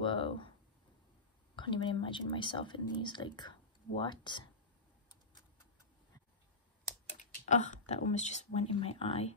whoa, can't even imagine myself in these. Like, what? Oh, that almost just went in my eye.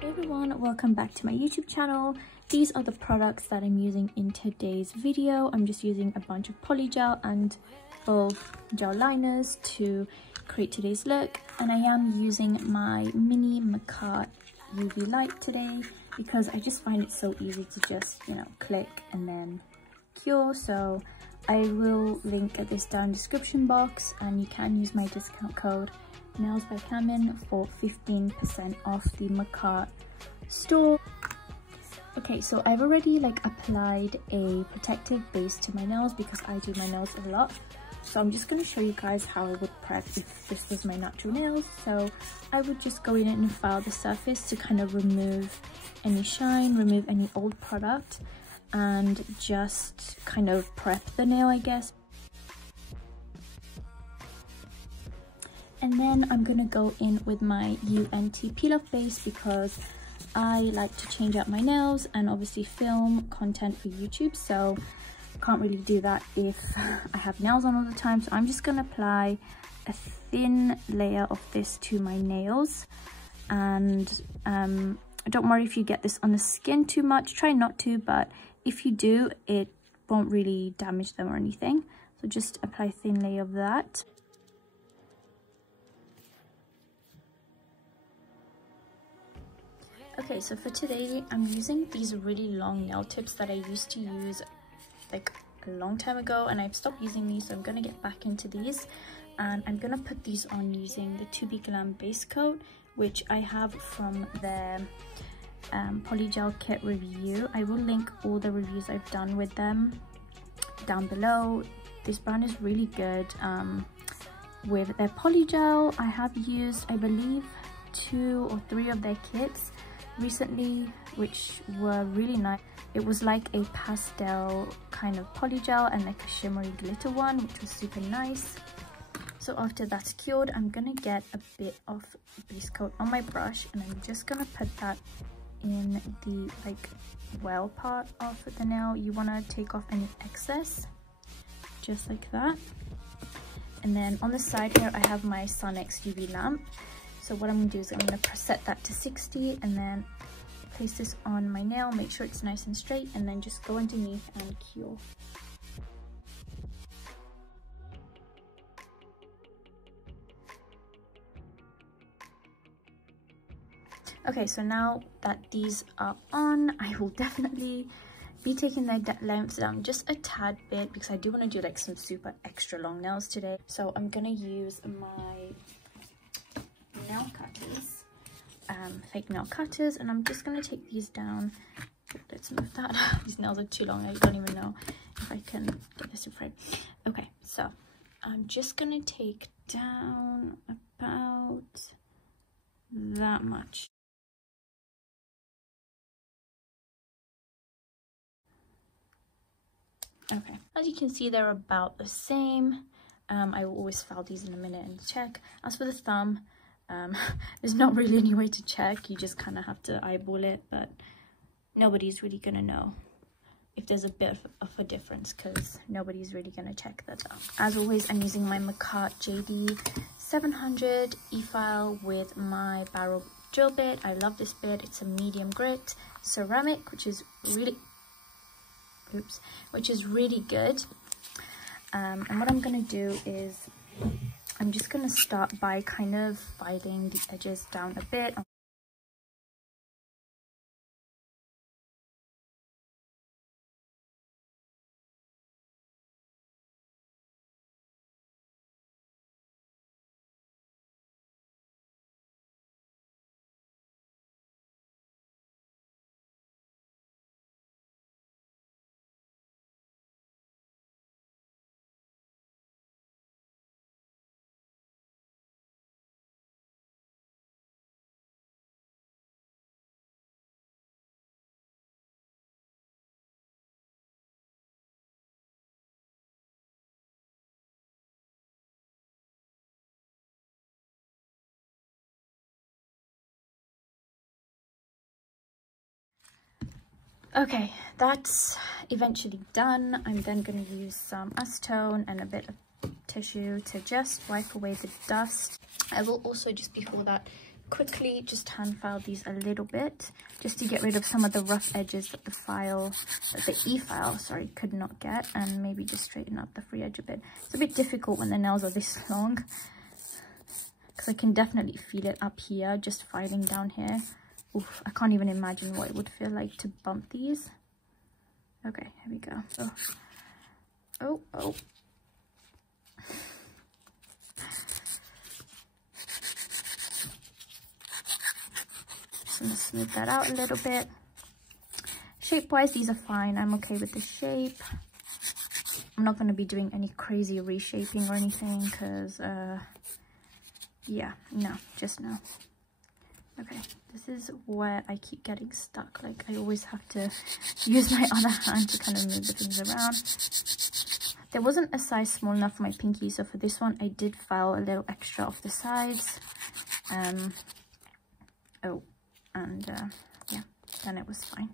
Hey everyone, welcome back to my YouTube channel. These are the products that I'm using in today's video. I'm just using a bunch of polygel and both gel liners to create today's look, and I am using my mini Macart UV light today because I just find it so easy to just, you know, click and then cure. So I will link this down in the description box, and you can use my discount code nailedbyk for 15% off the Macart store. Okay, so I've already like applied a protective base to my nails because I do my nails a lot. So I'm just going to show you guys how I would prep if this was my natural nails. So I would just go in and file the surface to kind of remove any shine, remove any old product, and just kind of prep the nail, I guess. And then I'm going to go in with my UNT peel-off base because I like to change out my nails and obviously film content for YouTube, so can't really do that if I have nails on all the time. So I'm just going to apply a thin layer of this to my nails, and don't worry if you get this on the skin too much, try not to, but if you do, it won't really damage them or anything. So just apply a thin layer of that. Okay, so for today, I'm using these really long nail tips that I used to use like a long time ago, and I've stopped using these, so I'm gonna get back into these, and I'm gonna put these on using the Tobe Glam base coat, which I have from their polygel kit review. I will link all the reviews I've done with them down below. This brand is really good with their polygel. I have used, I believe, 2 or 3 of their kits recently, which were really nice. It was like a pastel kind of polygel and like a shimmery glitter one, which was super nice. So after that's cured, I'm gonna get a bit of base coat on my brush, and I'm just gonna put that in the like well part of the nail. You want to take off any excess, just like that. And then on the side here, I have my Sonex UV lamp. So what I'm going to do is I'm going to set that to 60 and then place this on my nail, make sure it's nice and straight, and then just go underneath and cure. Okay, so now that these are on, I will definitely be taking their length down just a tad bit because I do want to do like some super extra long nails today. So I'm going to use my nail cutters, fake nail cutters, and I'm just going to take these down. Let's move that. These nails are too long. I don't even know if I can get this in frame. Okay, so I'm just going to take down about that much. Okay, as you can see, they're about the same. I will always file these in a minute and check. As for the thumb, there's not really any way to check. You just kind of have to eyeball it, but nobody's really gonna know if there's a bit of a difference because nobody's really gonna check that out. As always, I'm using my Macart JD 700 e-file with my barrel drill bit. I love this bit. It's a medium grit ceramic, which is really good. And what I'm gonna do is I'm just gonna start by kind of filing the edges down a bit. Okay, that's eventually done. I'm then going to use some acetone and a bit of tissue to just wipe away the dust. I will also, just before that, quickly just hand file these a little bit, just to get rid of some of the rough edges that the e-file, sorry, could not get, and maybe just straighten up the free edge a bit. It's a bit difficult when the nails are this long, because I can definitely feel it up here, just filing down here. Oof, I can't even imagine what it would feel like to bump these. Okay, here we go. Oh. Just gonna smooth that out a little bit. Shape-wise, these are fine. I'm okay with the shape. I'm not gonna be doing any crazy reshaping or anything, because, yeah, no, just no. Okay, this is where I keep getting stuck. Like, I always have to use my other hand to kind of move the things around. There wasn't a size small enough for my pinky, so for this one, I did file a little extra off the sides. Yeah, then it was fine.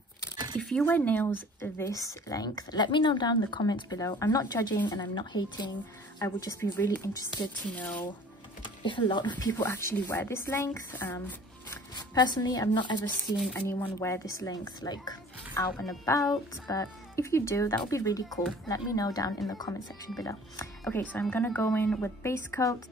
If you wear nails this length, let me know down in the comments below. I'm not judging and I'm not hating. I would just be really interested to know if a lot of people actually wear this length. Personally, I've not ever seen anyone wear this length like out and about, but if you do, that would be really cool. Let me know down in the comment section below. Okay, so I'm gonna go in with base coat.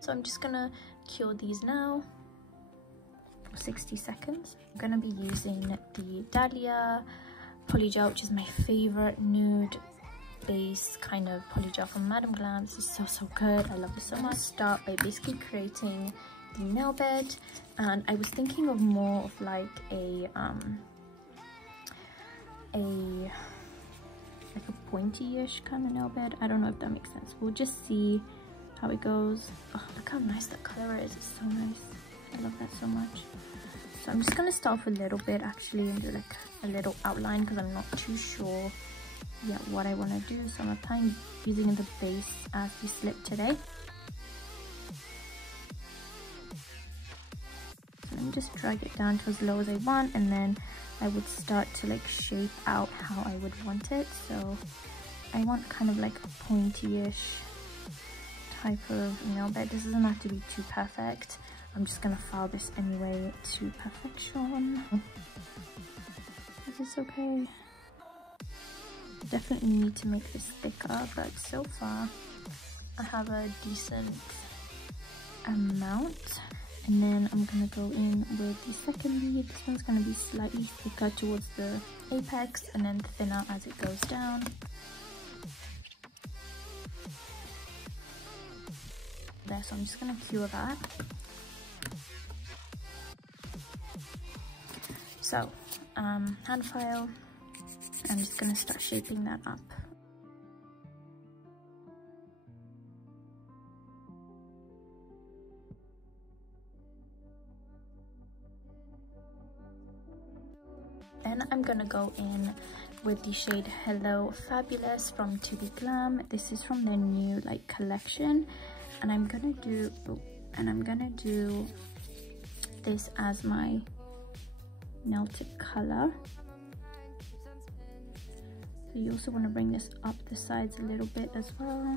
So I'm just gonna cure these now for 60 seconds. I'm gonna be using the Dahlia polygel, which is my favorite nude base kind of polygel from Madame Glam. This is so good. I love this so much. Start by basically creating the nail bed, and I was thinking of more of like a pointy-ish kind of nail bed. I don't know if that makes sense. We'll just see how it goes. Oh, look how nice that color is. It's so nice. I love that so much. So I'm just gonna start off a little bit actually and do like a little outline, because I'm not too sure yet what I want to do. So I'm applying using the base as the slip today. So let me just drag it down to as low as I want, and then I would start to like shape out how I would want it. So I want kind of like a pointy-ish type of nail bed. This doesn't have to be too perfect. I'm just gonna file this anyway to perfection. Is this okay? Definitely need to make this thicker, but so far I have a decent amount. And then I'm gonna go in with the second bead. This one's gonna be slightly thicker towards the apex and then thinner as it goes down. There, so I'm just gonna cure that. So hand file, I'm just gonna start shaping that up. Then I'm gonna go in with the shade Hello Fabulous from Tobe Glam. This is from their new like collection, and I'm gonna do this as my nail tip color. So you also want to bring this up the sides a little bit as well.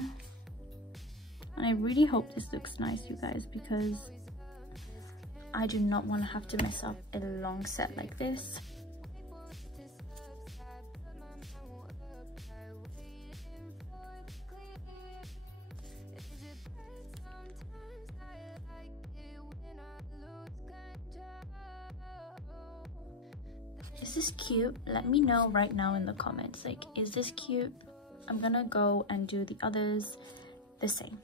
And I really hope this looks nice, you guys, because I do not want to have to mess up a long set like this. Is this cute? Let me know right now in the comments, like, is this cute? I'm gonna go and do the others the same.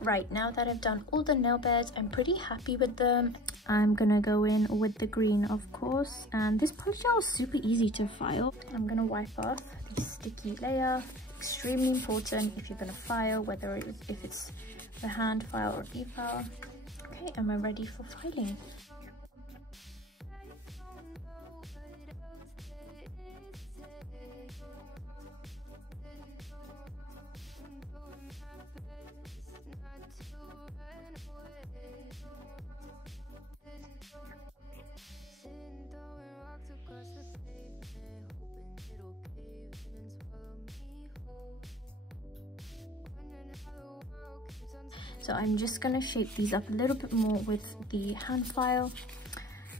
Right, now that I've done all the nail beds, I'm pretty happy with them. I'm gonna go in with the green, of course, and this polygel is super easy to file. I'm gonna wipe off the sticky layer. Extremely important if you're gonna file, whether if it's the hand file or e-file. Okay, and we're ready for filing. So I'm just gonna shape these up a little bit more with the hand file,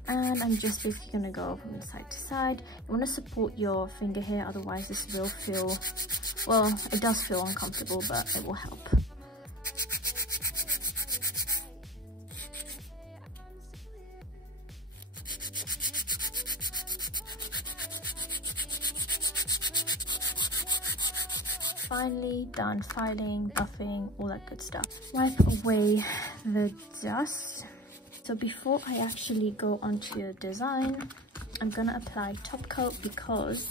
and I'm just basically gonna go from side to side. You want to support your finger here, otherwise this will feel, well, it does feel uncomfortable, but it will help. Finally done filing, buffing, all that good stuff. Wipe away the dust. So before I actually go onto your design, I'm gonna apply top coat, because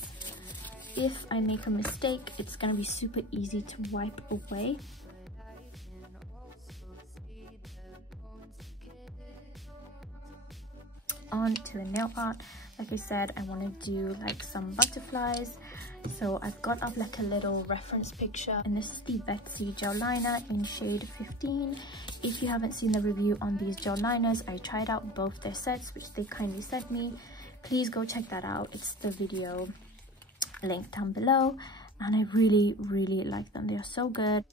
if I make a mistake, it's gonna be super easy to wipe away. On to the nail art. Like I said, I want to do like some butterflies, so I've got up like a little reference picture, and this is the Vettsy gel liner in shade 15. If you haven't seen the review on these gel liners, I tried out both their sets, which they kindly sent me. Please go check that out. It's the video link down below, and I really like them. They are so good.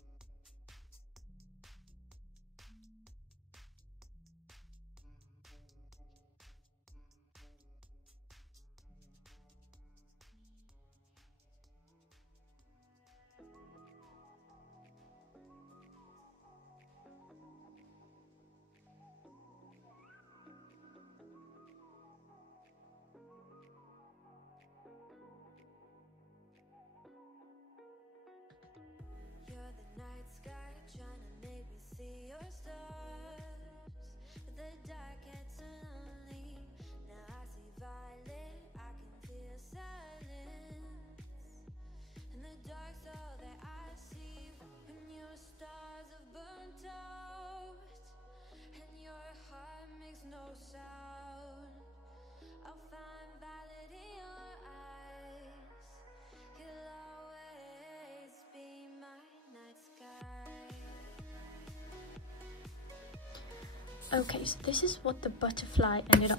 Okay, so this is what the butterfly ended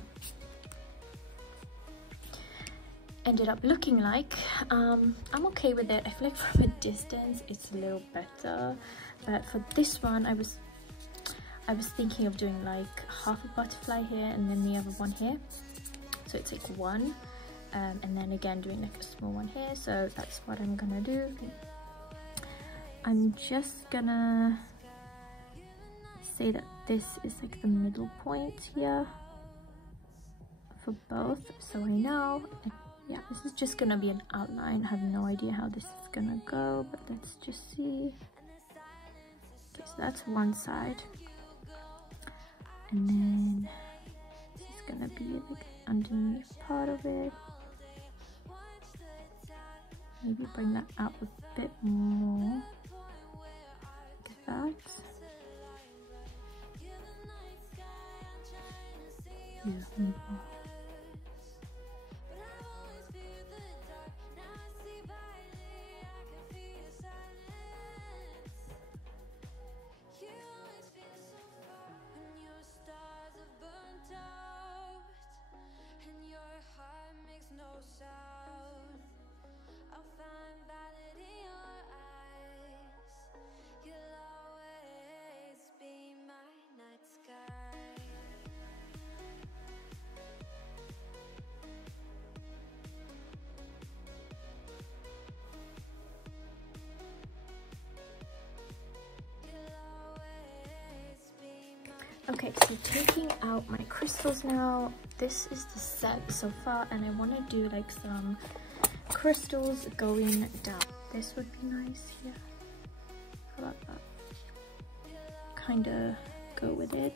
up looking like. I'm okay with it. I feel like from a distance it's a little better, but for this one I was thinking of doing like half a butterfly here and then the other one here, so it's like one, and then again doing like a small one here. So that's what I'm gonna do. I'm just gonna say that this is like the middle point here for both, so I know. Yeah, this is just gonna be an outline. I have no idea how this is gonna go, but let's just see. Okay, so that's one side, and then this is gonna be like underneath part of it. Maybe bring that out a bit more, like that. Yeah. Okay, so taking out my crystals now. This is the set so far, and I want to do like some crystals going down. This would be nice here. How about that? kind of go with it.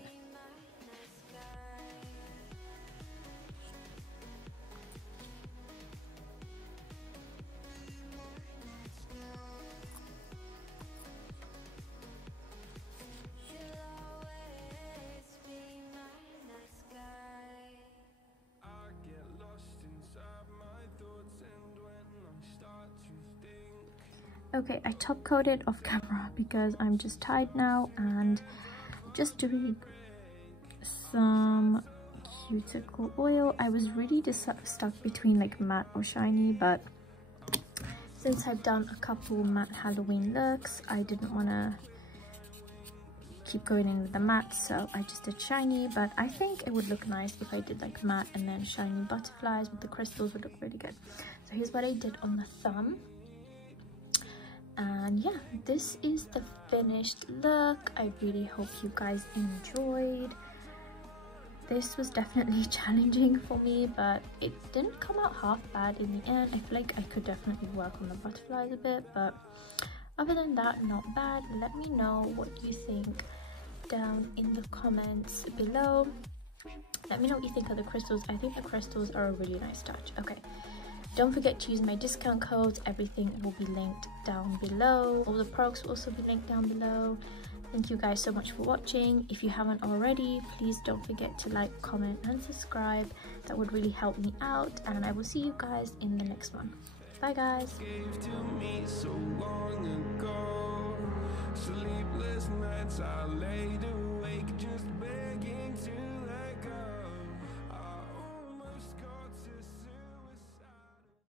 Okay, I top coated off camera because I'm just tired now, and just doing some cuticle oil. I was really just stuck between like matte or shiny, but since I've done a couple matte Halloween looks, I didn't want to keep going in with the matte, so I just did shiny. But I think it would look nice if I did like matte and then shiny butterflies with the crystals, would look really good. So here's what I did on the thumb. And yeah, this is the finished look. I really hope you guys enjoyed. This was definitely challenging for me, but it didn't come out half bad in the end. I feel like I could definitely work on the butterflies a bit, but other than that, not bad. Let me know what you think down in the comments below. Let me know what you think of the crystals. I think the crystals are a really nice touch. Okay, don't forget to use my discount codes. Everything will be linked down below. All the products will also be linked down below. Thank you guys so much for watching. If you haven't already, please don't forget to like, comment and subscribe. That would really help me out, and I will see you guys in the next one. Bye guys. Sleepless nights I laid awake just